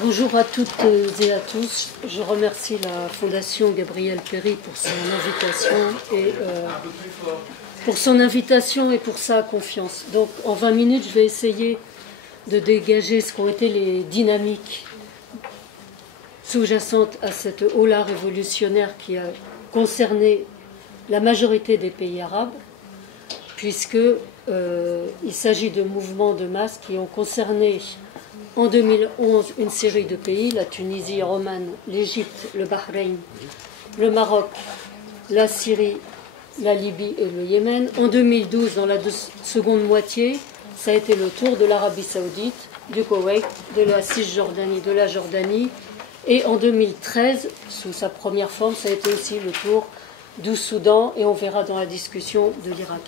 Bonjour à toutes et à tous. Je remercie la Fondation Gabriel Péri pour son invitation et pour sa confiance. Donc en 20 minutes, je vais essayer de dégager ce qu'ont été les dynamiques sous-jacentes à cette Ola révolutionnaire qui a concerné la majorité des pays arabes, puisque il s'agit de mouvements de masse qui ont concerné en 2011 une série de pays, la Tunisie, Oman, l'Égypte, le Bahreïn, le Maroc, la Syrie, la Libye et le Yémen. En 2012, dans la seconde moitié, ça a été le tour de l'Arabie Saoudite, du Koweït, de la Cisjordanie, de la Jordanie. Et en 2013, sous sa première forme, ça a été aussi le tour du Soudan, et on verra dans la discussion de l'Irak.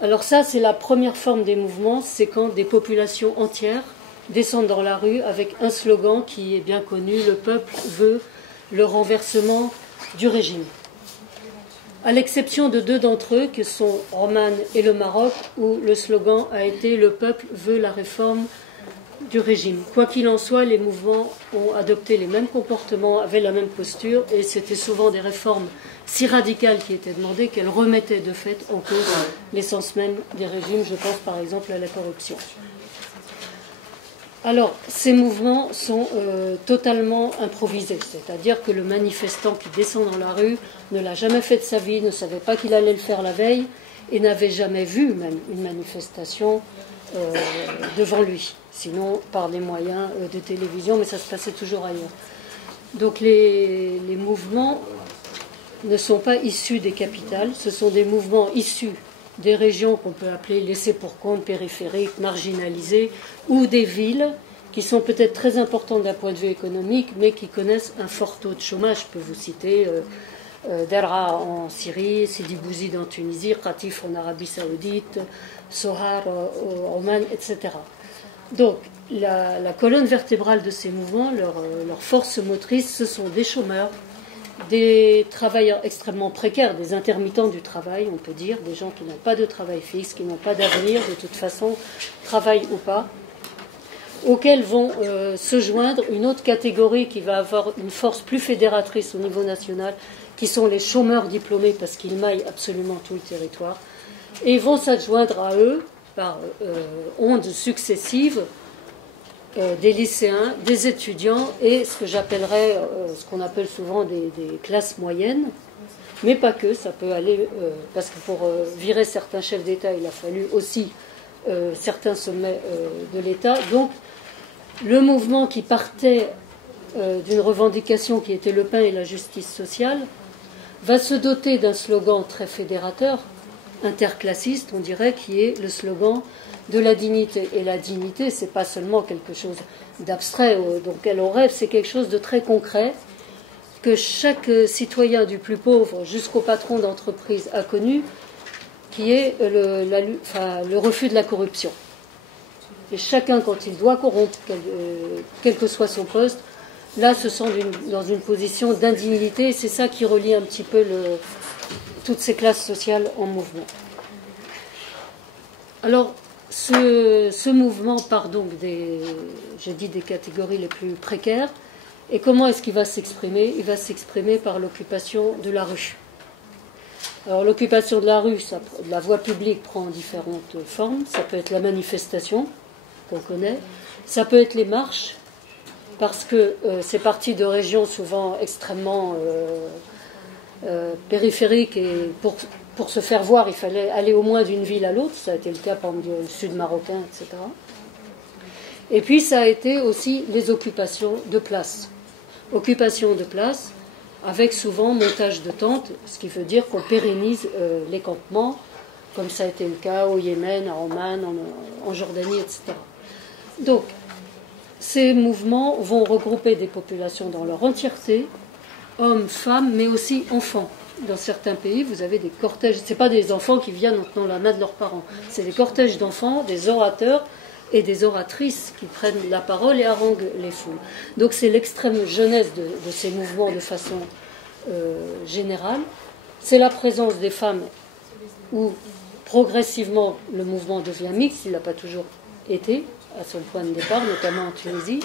Alors ça, c'est la première forme des mouvements, c'est quand des populations entières descendent dans la rue avec un slogan qui est bien connu: le peuple veut le renversement du régime. À l'exception de deux d'entre eux, que sont Oman et le Maroc, où le slogan a été « le peuple veut la réforme du régime ». Quoi qu'il en soit, les mouvements ont adopté les mêmes comportements, avaient la même posture, et c'était souvent des réformes si radicales qui étaient demandées qu'elles remettaient de fait en cause l'essence même des régimes. Je pense par exemple à la corruption. Alors, ces mouvements sont totalement improvisés, c'est-à-dire que le manifestant qui descend dans la rue ne l'a jamais fait de sa vie, ne savait pas qu'il allait le faire la veille, et n'avait jamais vu même une manifestation devant lui, sinon par des moyens de télévision, mais ça se passait toujours ailleurs. Donc les mouvements ne sont pas issus des capitales, ce sont des mouvements issus des régions qu'on peut appeler laissées pour compte, périphériques, marginalisées, ou des villes qui sont peut-être très importantes d'un point de vue économique, mais qui connaissent un fort taux de chômage. Je peux vous citer Daraa en Syrie, Sidi Bouzid en Tunisie, Qatif en Arabie Saoudite, Sohar au Oman, etc. Donc, la colonne vertébrale de ces mouvements, leur force motrice, ce sont des chômeurs, des travailleurs extrêmement précaires, des intermittents du travail, on peut dire, des gens qui n'ont pas de travail fixe, qui n'ont pas d'avenir, de toute façon, travail ou pas, auxquels vont se joindre une autre catégorie qui va avoir une force plus fédératrice au niveau national, qui sont les chômeurs diplômés, parce qu'ils maillent absolument tout le territoire, et vont s'adjoindre à eux, par ondes successives, des lycéens, des étudiants et ce que j'appellerais, ce qu'on appelle souvent des classes moyennes, mais pas que, ça peut aller, parce que pour virer certains chefs d'État, il a fallu aussi certains sommets de l'État. Donc, le mouvement qui partait d'une revendication qui était le pain et la justice sociale va se doter d'un slogan très fédérateur, interclassiste, on dirait, qui est le slogan de la dignité. Et la dignité, c'est pas seulement quelque chose d'abstrait auquel on rêve, c'est quelque chose de très concret que chaque citoyen du plus pauvre jusqu'au patron d'entreprise a connu, qui est le refus de la corruption. Et chacun, quand il doit corrompre, quel que soit son poste, là se sent dans une position d'indignité, et c'est ça qui relie un petit peu toutes ces classes sociales en mouvement. Alors, ce mouvement part donc des catégories les plus précaires. Et comment est-ce qu'il va s'exprimer ? Il va s'exprimer par l'occupation de la rue. Alors l'occupation de la rue, la voie publique prend différentes formes. Ça peut être la manifestation, qu'on connaît. Ça peut être les marches, parce que c'est parti de régions souvent extrêmement périphériques, et pour se faire voir, il fallait aller au moins d'une ville à l'autre. Ça a été le cas, par exemple, du sud marocain, etc. Et puis, ça a été aussi les occupations de places. Occupations de places, avec souvent montage de tentes, ce qui veut dire qu'on pérennise les campements, comme ça a été le cas au Yémen, à Oman, en Jordanie, etc. Donc, ces mouvements vont regrouper des populations dans leur entièreté, hommes, femmes, mais aussi enfants. Dans certains pays, vous avez des cortèges. Ce n'est pas des enfants qui viennent en tenant la main de leurs parents. C'est des cortèges d'enfants, des orateurs et des oratrices qui prennent la parole et haranguent les foules. Donc c'est l'extrême jeunesse de ces mouvements de façon générale. C'est la présence des femmes où progressivement le mouvement devient mixte. Il n'a pas toujours été à son point de départ, notamment en Tunisie.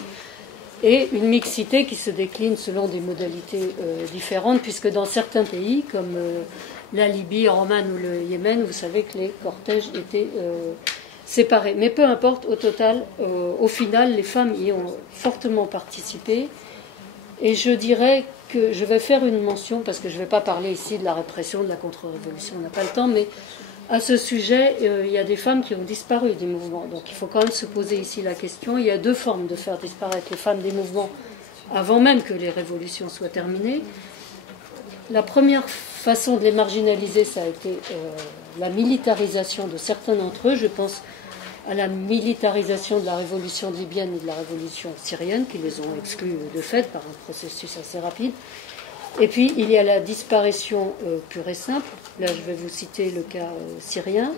et une mixité qui se décline selon des modalités différentes, puisque dans certains pays, comme la Libye, Oman ou le Yémen, vous savez que les cortèges étaient séparés. Mais peu importe, au total, au final, les femmes y ont fortement participé. Et je dirais que je vais faire une mention, parce que je ne vais pas parler ici de la répression, de la contre-révolution, on n'a pas le temps, mais à ce sujet, il y a des femmes qui ont disparu des mouvements. Donc il faut quand même se poser ici la question. Il y a deux formes de faire disparaître les femmes des mouvements avant même que les révolutions soient terminées. La première façon de les marginaliser, ça a été la militarisation de certains d'entre eux. Je pense à la militarisation de la révolution libyenne et de la révolution syrienne, qui les ont exclus de fait par un processus assez rapide. Et puis, il y a la disparition pure et simple. Là, je vais vous citer le cas syrien.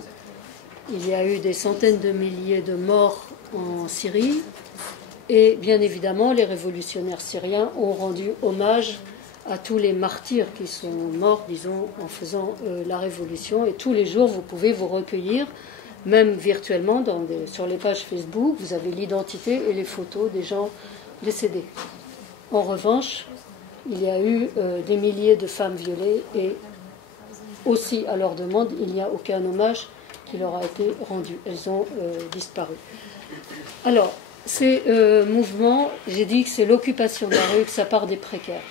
Il y a eu des centaines de milliers de morts en Syrie. Et bien évidemment, les révolutionnaires syriens ont rendu hommage à tous les martyrs qui sont morts, disons, en faisant la révolution. Et tous les jours, vous pouvez vous recueillir, même virtuellement, sur les pages Facebook, vous avez l'identité et les photos des gens décédés. En revanche, il y a eu des milliers de femmes violées et aussi à leur demande, il n'y a aucun hommage qui leur a été rendu. Elles ont disparu. Alors, ces mouvements, j'ai dit que c'est l'occupation de la rue, que ça part des précaires.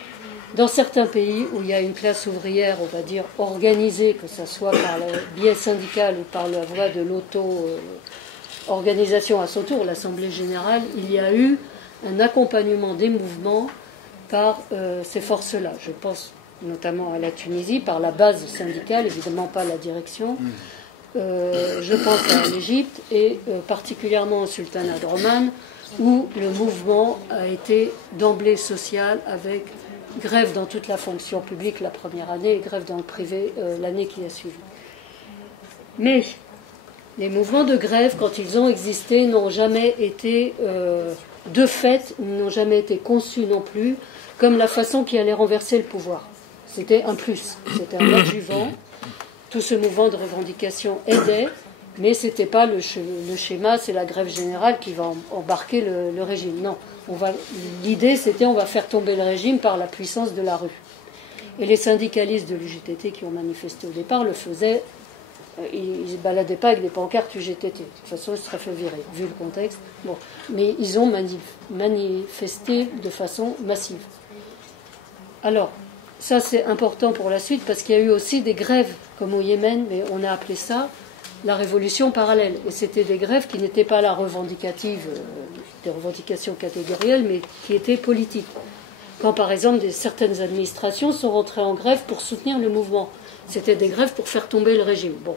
Dans certains pays où il y a une classe ouvrière, on va dire, organisée, que ce soit par le biais syndical ou par la voie de l'auto-organisation à son tour, l'Assemblée générale, il y a eu un accompagnement des mouvements par ces forces-là. Je pense notamment à la Tunisie, par la base syndicale, évidemment pas la direction. Je pense à l'Égypte et particulièrement au sultanat d'Oman, où le mouvement a été d'emblée social, avec grève dans toute la fonction publique la première année et grève dans le privé l'année qui a suivi. Mais les mouvements de grève, quand ils ont existé, n'ont jamais été, de fait, n'ont jamais été conçus non plus comme la façon qui allait renverser le pouvoir. C'était un plus, c'était un adjuvant. Tout ce mouvement de revendication aidait, mais ce n'était pas le schéma, c'est la grève générale qui va embarquer le régime. Non, l'idée c'était on va faire tomber le régime par la puissance de la rue. Et les syndicalistes de l'UGTT qui ont manifesté au départ le faisaient, ils ne se baladaient pas avec des pancartes UGTT. De toute façon, ils se seraient fait virer, vu le contexte. Bon. Mais ils ont manifesté de façon massive. Alors, ça c'est important pour la suite parce qu'il y a eu aussi des grèves, comme au Yémen, mais on a appelé ça la révolution parallèle. Et c'était des grèves qui n'étaient pas la revendicative, des revendications catégorielles, mais qui étaient politiques. Quand par exemple certaines administrations sont rentrées en grève pour soutenir le mouvement. C'était des grèves pour faire tomber le régime. Bon.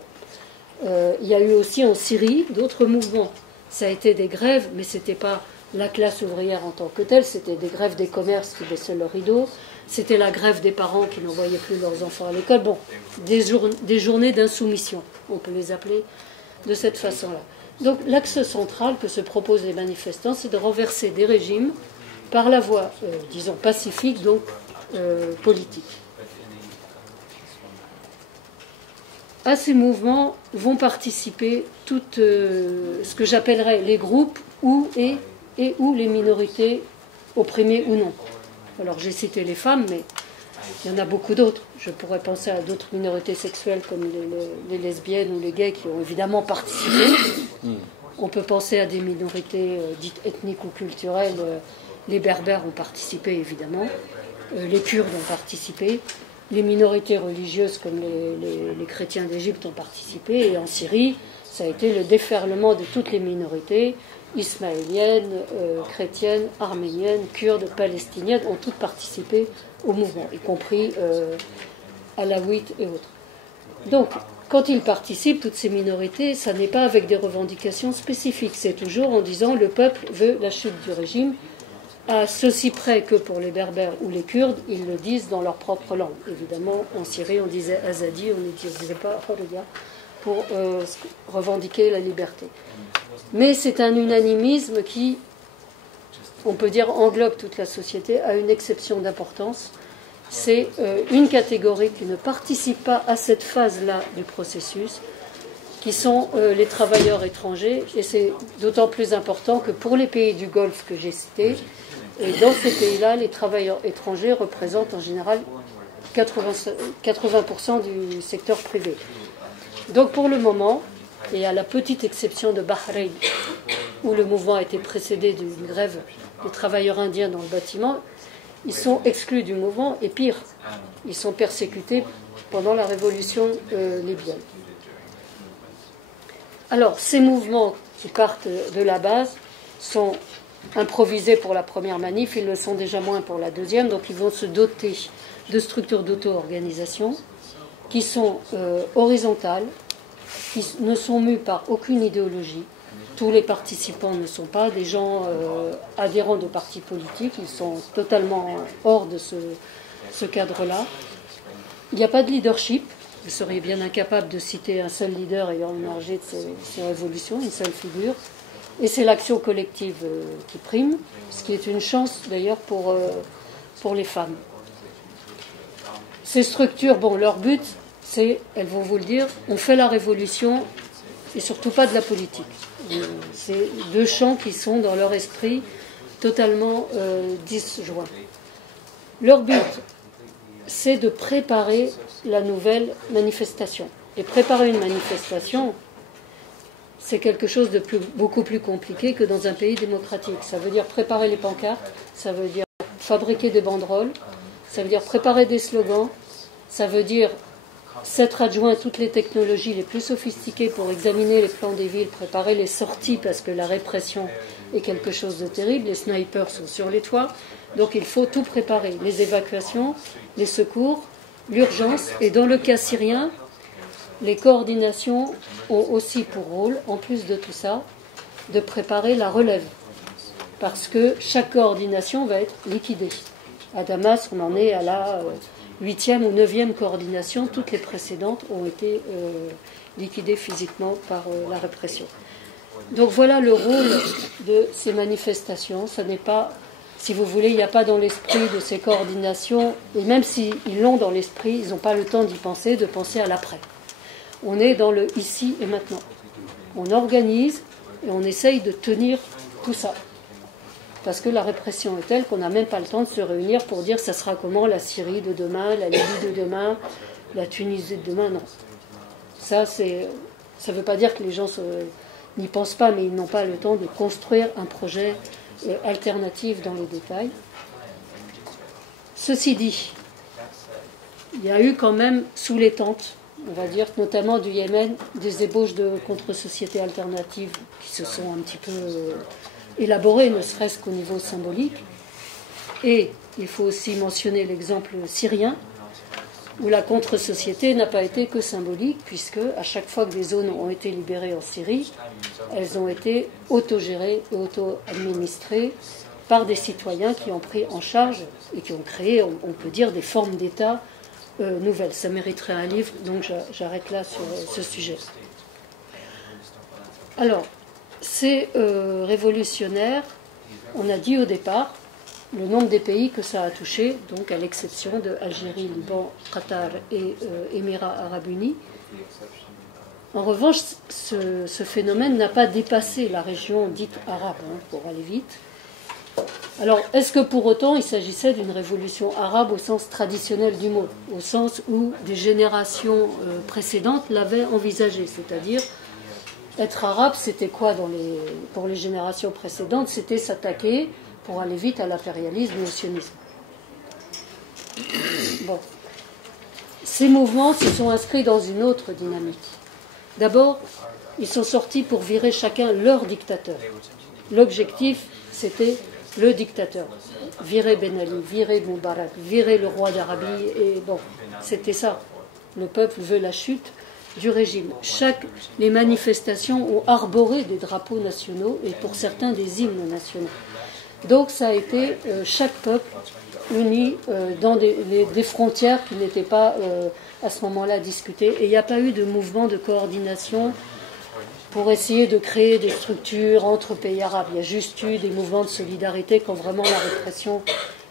Il y a eu aussi en Syrie d'autres mouvements. Ça a été des grèves, mais ce n'était pas la classe ouvrière en tant que telle, c'était des grèves des commerces qui baissaient le rideau. C'était la grève des parents qui n'envoyaient plus leurs enfants à l'école. Bon, des journées d'insoumission, on peut les appeler de cette façon-là. Donc l'axe central que se proposent les manifestants, c'est de renverser des régimes par la voie, disons, pacifique, donc politique. À ces mouvements vont participer toutes ce que j'appellerais les groupes ou les minorités opprimées ou non. Alors j'ai cité les femmes, mais il y en a beaucoup d'autres. Je pourrais penser à d'autres minorités sexuelles comme les lesbiennes ou les gays qui ont évidemment participé. On peut penser à des minorités dites ethniques ou culturelles. Les berbères ont participé évidemment. Les Kurdes ont participé. Les minorités religieuses comme les chrétiens d'Égypte ont participé. Et en Syrie, ça a été le déferlement de toutes les minorités. Ismaéliennes, chrétiennes, arméniennes, kurdes, palestiniennes ont toutes participé au mouvement, y compris alaouites et autres. Donc, quand ils participent, toutes ces minorités, ça n'est pas avec des revendications spécifiques, c'est toujours en disant le peuple veut la chute du régime, à ceci près que pour les berbères ou les kurdes, ils le disent dans leur propre langue. Évidemment, en Syrie, on disait Azadi, on n'utilisait pas Horeya pour revendiquer la liberté. Mais c'est un unanimisme qui, on peut dire, englobe toute la société, à une exception d'importance. C'est une catégorie qui ne participe pas à cette phase-là du processus, qui sont les travailleurs étrangers. Et c'est d'autant plus important que pour les pays du Golfe que j'ai cités, Et dans ces pays-là, les travailleurs étrangers représentent en général 80% du secteur privé. Donc pour le moment, et à la petite exception de Bahreïn, où le mouvement a été précédé d'une grève des travailleurs indiens dans le bâtiment, ils sont exclus du mouvement, et pire, ils sont persécutés pendant la révolution libyenne. Alors, ces mouvements qui partent de la base sont improvisés pour la première manif, ils le sont déjà moins pour la deuxième, donc ils vont se doter de structures d'auto-organisation qui sont horizontales, qui ne sont mues par aucune idéologie. Tous les participants ne sont pas des gens adhérents de partis politiques, ils sont totalement hors de ce cadre-là. Il n'y a pas de leadership, vous seriez bien incapable de citer un seul leader ayant émergé de ces révolutions, une seule figure. Et c'est l'action collective qui prime, ce qui est une chance d'ailleurs pour les femmes. Ces structures, bon, leur but, c'est, elles vont vous le dire, on fait la révolution et surtout pas de la politique. C'est deux champs qui sont dans leur esprit totalement disjoints. Leur but, c'est de préparer la nouvelle manifestation. Et préparer une manifestation, c'est quelque chose de beaucoup plus compliqué que dans un pays démocratique. Ça veut dire préparer les pancartes, ça veut dire fabriquer des banderoles, ça veut dire préparer des slogans, ça veut dire s'être adjoint à toutes les technologies les plus sophistiquées pour examiner les plans des villes, préparer les sorties parce que la répression est quelque chose de terrible, les snipers sont sur les toits, donc il faut tout préparer, les évacuations, les secours, l'urgence, et dans le cas syrien, les coordinations ont aussi pour rôle, en plus de tout ça, de préparer la relève, parce que chaque coordination va être liquidée. À Damas, on en est à la 8e ou 9e coordination, toutes les précédentes ont été liquidées physiquement par la répression. Donc voilà le rôle de ces manifestations. Ce n'est pas, si vous voulez, il n'y a pas dans l'esprit de ces coordinations, et même s'ils l'ont dans l'esprit, ils n'ont pas le temps d'y penser, de penser à l'après. On est dans le ici et maintenant. On organise et on essaye de tenir tout ça. Parce que la répression est telle qu'on n'a même pas le temps de se réunir pour dire ça sera comment la Syrie de demain, la Libye de demain, la Tunisie de demain. Non. Ça ne veut pas dire que les gens n'y pensent pas, mais ils n'ont pas le temps de construire un projet alternatif dans les détails. Ceci dit, il y a eu quand même sous les tentes, on va dire, notamment du Yémen, des ébauches de contre-sociétés alternatives qui se sont un petit peu élaborées, ne serait-ce qu'au niveau symbolique. Et il faut aussi mentionner l'exemple syrien, où la contre-société n'a pas été que symbolique, puisque à chaque fois que des zones ont été libérées en Syrie, elles ont été autogérées et auto-administrées par des citoyens qui ont pris en charge et qui ont créé, on peut dire, des formes d'État nouvelles. Ça mériterait un livre, donc j'arrête là sur ce sujet. Alors, ces révolutionnaires, on a dit au départ le nombre des pays que ça a touché, donc à l'exception de Algérie, Liban, Qatar et Émirats arabes unis. En revanche, ce phénomène n'a pas dépassé la région dite arabe, pour aller vite. Alors, est-ce que pour autant il s'agissait d'une révolution arabe au sens traditionnel du mot, au sens où des générations précédentes l'avaient envisagé, c'est-à-dire être arabe, c'était quoi pour les générations précédentes? C'était s'attaquer, pour aller vite, à l'impérialisme et au sionisme. Bon. Ces mouvements se sont inscrits dans une autre dynamique. D'abord, ils sont sortis pour virer chacun leur dictateur. L'objectif, c'était le dictateur. Virer Ben Ali, virer Moubarak, virer le roi d'Arabie, et bon, c'était ça. Le peuple veut la chute du régime. Les manifestations ont arboré des drapeaux nationaux et pour certains des hymnes nationaux. Donc ça a été chaque peuple uni dans des frontières qui n'étaient pas à ce moment-là discutées. Et il n'y a pas eu de mouvement de coordination pour essayer de créer des structures entre pays arabes. Il y a juste eu des mouvements de solidarité quand vraiment la répression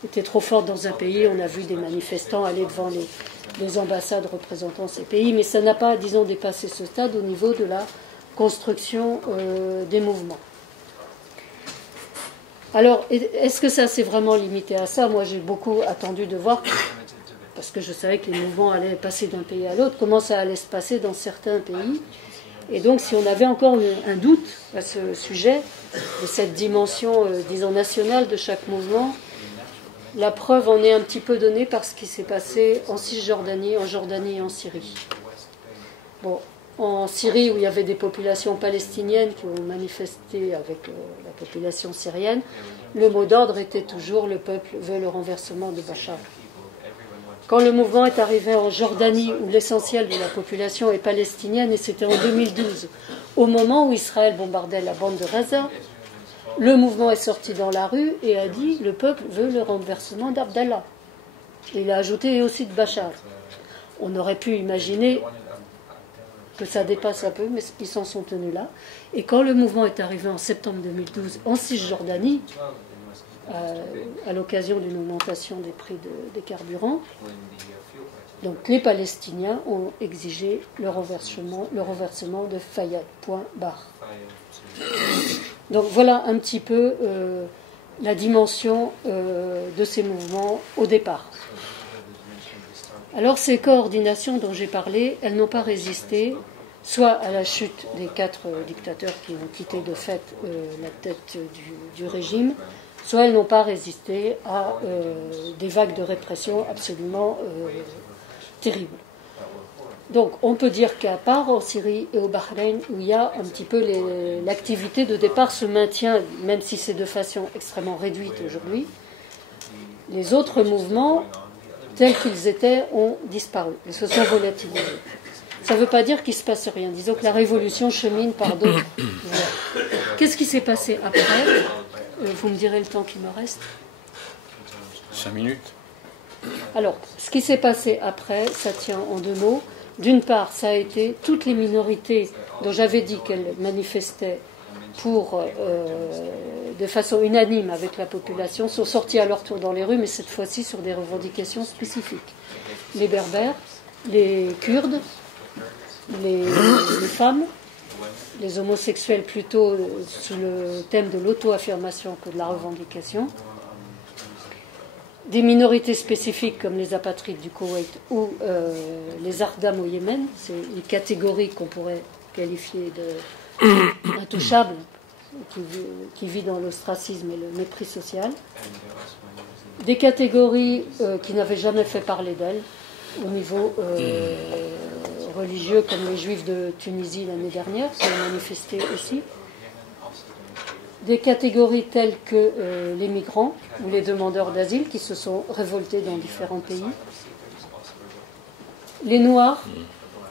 était trop forte dans un pays. On a vu des manifestants aller devant les ambassades représentant ces pays, mais ça n'a pas, disons, dépassé ce stade au niveau de la construction des mouvements. Alors, est-ce que ça s'est vraiment limité à ça? Moi, j'ai beaucoup attendu de voir, parce que je savais que les mouvements allaient passer d'un pays à l'autre, comment ça allait se passer dans certains pays. Et donc, si on avait encore un doute à ce sujet, de cette dimension, disons, nationale de chaque mouvement, la preuve en est un petit peu donnée par ce qui s'est passé en Cisjordanie, en Jordanie et en Syrie. Bon, en Syrie, où il y avait des populations palestiniennes qui ont manifesté avec la population syrienne, le mot d'ordre était toujours « le peuple veut le renversement de Bachar ». Quand le mouvement est arrivé en Jordanie, où l'essentiel de la population est palestinienne, et c'était en 2012, au moment où Israël bombardait la bande de Gaza, le mouvement est sorti dans la rue et a dit « le peuple veut le renversement d'Abdallah ». Il a ajouté « et aussi de Bachar ». On aurait pu imaginer que ça dépasse un peu, mais ils s'en sont tenus là. Et quand le mouvement est arrivé en septembre 2012 en Cisjordanie, à l'occasion d'une augmentation des prix des carburants, donc les Palestiniens ont exigé le renversement de Fayyad, point barre. Donc voilà un petit peu la dimension de ces mouvements au départ. Alors ces coordinations dont j'ai parlé, elles n'ont pas résisté soit à la chute des 4 dictateurs qui ont quitté de fait la tête du régime, soit elles n'ont pas résisté à des vagues de répression absolument terribles. Donc on peut dire qu'à part en Syrie et au Bahreïn, où il y a un petit peu l'activité de départ se maintient, même si c'est de façon extrêmement réduite aujourd'hui, les autres mouvements tels qu'ils étaient ont disparu et se sont volatilisés. Ça ne veut pas dire qu'il ne se passe rien. Disons que la révolution chemine par d'autres voies. Qu'est-ce qui s'est passé après? Vous me direz le temps qui me reste. 5 minutes. Alors, ce qui s'est passé après, ça tient en 2 mots. D'une part, ça a été toutes les minorités dont j'avais dit qu'elles manifestaient de façon unanime avec la population, sont sortis à leur tour dans les rues, mais cette fois-ci sur des revendications spécifiques. Les Berbères, les Kurdes, les femmes, les homosexuels plutôt sous le thème de l'auto-affirmation que de la revendication, des minorités spécifiques comme les apatrides du Koweït ou les Argham au Yémen, c'est une catégorie qu'on pourrait qualifier d'intouchable, qui vit dans l'ostracisme et le mépris social, des catégories qui n'avaient jamais fait parler d'elles au niveau religieux, comme les Juifs de Tunisie l'année dernière, qui ont manifesté aussi, des catégories telles que les migrants ou les demandeurs d'asile qui se sont révoltés dans différents pays, les Noirs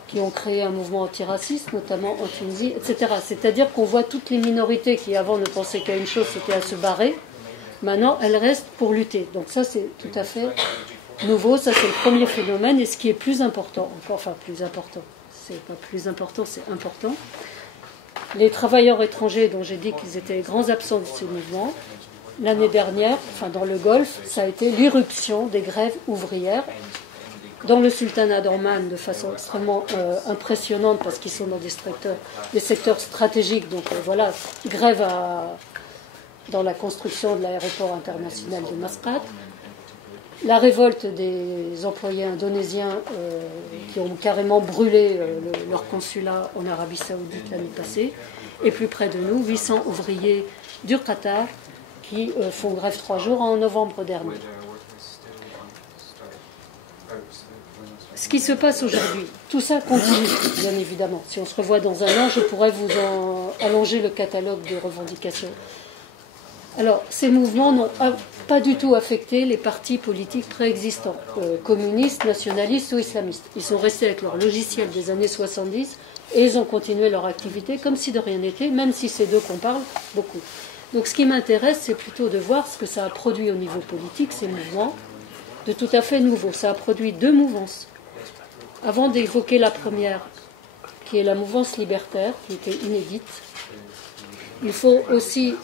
qui ont créé un mouvement antiraciste, notamment en Tunisie, etc. C'est-à-dire qu'on voit toutes les minorités qui avant ne pensaient qu'à une chose, c'était à se barrer, maintenant elles restent pour lutter. Donc ça c'est tout à fait nouveau, ça c'est le premier phénomène, et ce qui est plus important, c'est pas plus important, c'est important, les travailleurs étrangers dont j'ai dit qu'ils étaient les grands absents de ce mouvement, l'année dernière, dans le Golfe, ça a été l'irruption des grèves ouvrières dans le sultanat d'Oman de façon extrêmement impressionnante parce qu'ils sont dans des secteurs stratégiques. Donc voilà, grève dans la construction de l'aéroport international de Masqat. La révolte des employés indonésiens qui ont carrément brûlé leur consulat en Arabie Saoudite l'année passée. Et plus près de nous, 800 ouvriers du Qatar qui font grève 3 jours en novembre dernier. Ce qui se passe aujourd'hui, tout ça continue, bien évidemment. Si on se revoit dans un an, je pourrais vous allonger le catalogue des revendications. Alors, ces mouvements n'ont pas du tout affecté les partis politiques préexistants, communistes, nationalistes ou islamistes. Ils sont restés avec leur logiciel des années 70 et ils ont continué leur activité comme si de rien n'était, même si c'est d'eux qu'on parle beaucoup. Donc ce qui m'intéresse, c'est plutôt de voir ce que ça a produit au niveau politique, ces mouvements, de tout à fait nouveau. Ça a produit 2 mouvances. Avant d'évoquer la première, qui est la mouvance libertaire, qui était inédite, il faut aussi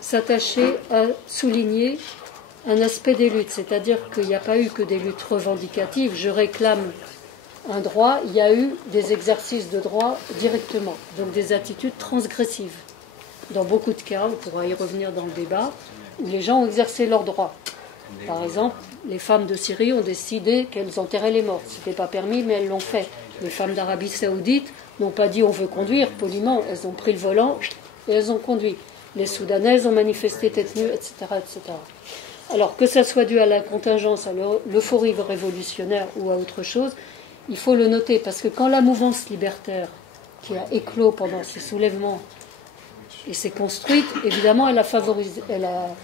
s'attacher à souligner un aspect des luttes, c'est-à-dire qu'il n'y a pas eu que des luttes revendicatives, je réclame un droit, il y a eu des exercices de droit directement, donc des attitudes transgressives. Dans beaucoup de cas, on pourra y revenir dans le débat, où les gens ont exercé leurs droits. Par exemple, les femmes de Syrie ont décidé qu'elles enterraient les morts. Ce n'était pas permis, mais elles l'ont fait. Les femmes d'Arabie Saoudite n'ont pas dit on veut conduire poliment, elles ont pris le volant et elles ont conduit. Les Soudanaises ont manifesté tête nue, etc., etc. Alors que ça soit dû à la contingence, à l'euphorie révolutionnaire ou à autre chose, il faut le noter, parce que quand la mouvance libertaire qui a éclos pendant ces soulèvements et s'est construite, évidemment, elle a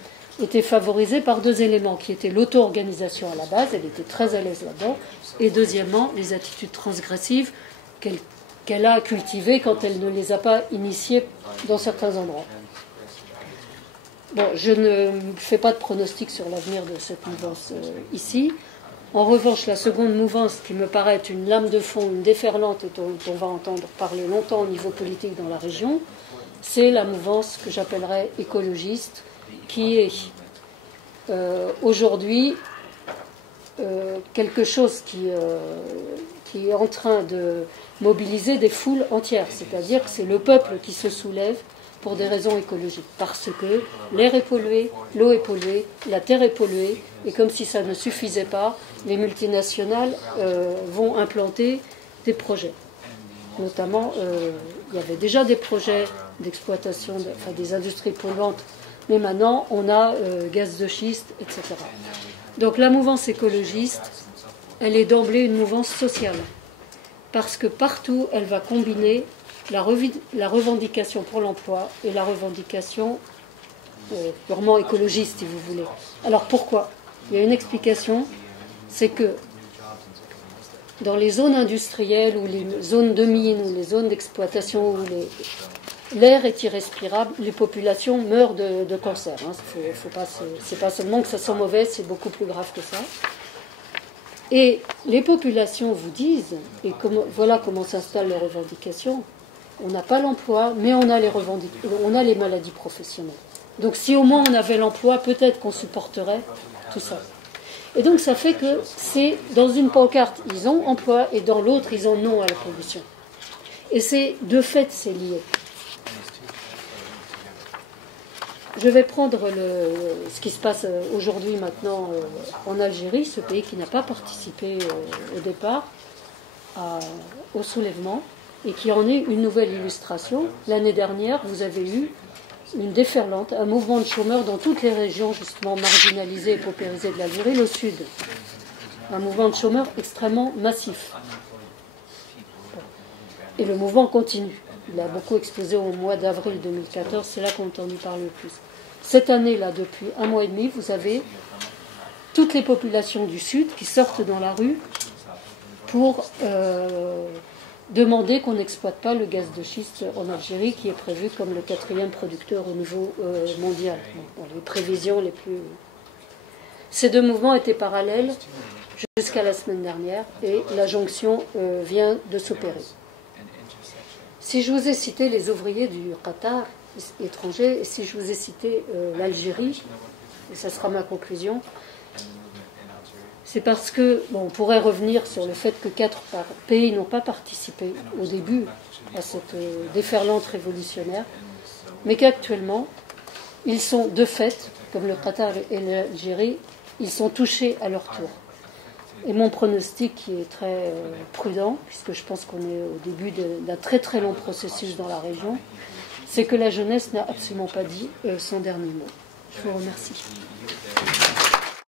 été favorisée par deux éléments, qui étaient l'auto-organisation à la base, elle était très à l'aise là-dedans, et deuxièmement, les attitudes transgressives qu'elle a cultivées quand elle ne les a pas initiées dans certains endroits. Bon, je ne fais pas de pronostic sur l'avenir de cette mouvance ici. En revanche, la seconde mouvance, qui me paraît être une lame de fond, une déferlante, et dont on va entendre parler longtemps au niveau politique dans la région, c'est la mouvance que j'appellerais écologiste, qui est aujourd'hui quelque chose qui est en train de mobiliser des foules entières. C'est-à-dire que c'est le peuple qui se soulève pour des raisons écologiques, parce que l'air est pollué, l'eau est polluée, la terre est polluée, et comme si ça ne suffisait pas, les multinationales vont implanter des projets. Notamment, il y avait déjà des projets d'exploitation, des industries polluantes, mais maintenant on a gaz de schiste, etc. Donc la mouvance écologiste, elle est d'emblée une mouvance sociale, parce que partout elle va combiner la revendication pour l'emploi et la revendication purement écologiste, si vous voulez. Alors pourquoi ? Il y a une explication, c'est que dans les zones industrielles ou les zones de mines ou les zones d'exploitation où l'air est irrespirable, les populations meurent de cancer. C'est pas seulement que ça sent mauvais, c'est beaucoup plus grave que ça. Et les populations vous disent, et voilà comment s'installent les revendications, on n'a pas l'emploi, mais on a les maladies professionnelles. Donc si au moins on avait l'emploi, peut-être qu'on supporterait tout ça. Et donc ça fait que c'est dans une pancarte, ils ont emploi, et dans l'autre, ils ont non à la pollution. Et c'est de fait, c'est lié. Je vais prendre ce qui se passe aujourd'hui maintenant en Algérie, ce pays qui n'a pas participé au départ au soulèvement, et qui en est une nouvelle illustration. L'année dernière, vous avez eu une déferlante, un mouvement de chômeurs dans toutes les régions justement marginalisées et paupérisées de l'Algérie, le sud. Un mouvement de chômeurs extrêmement massif. Et le mouvement continue. Il a beaucoup explosé au mois d'avril 2014, c'est là qu'on a entendu parler le plus. Cette année-là, depuis un mois et demi, vous avez toutes les populations du sud qui sortent dans la rue pour demander qu'on n'exploite pas le gaz de schiste en Algérie, qui est prévu comme le 4e producteur au niveau mondial. Bon, les prévisions les plus... Ces deux mouvements étaient parallèles jusqu'à la semaine dernière, et la jonction vient de s'opérer. Si je vous ai cité les ouvriers du Qatar étrangers, et si je vous ai cité l'Algérie, et ça sera ma conclusion, c'est parce que, on pourrait revenir sur le fait que 4 pays n'ont pas participé au début à cette déferlante révolutionnaire, mais qu'actuellement, ils sont de fait, comme le Qatar et l'Algérie, ils sont touchés à leur tour. Et mon pronostic, qui est très prudent, puisque je pense qu'on est au début d'un très très long processus dans la région, c'est que la jeunesse n'a absolument pas dit son dernier mot. Je vous remercie.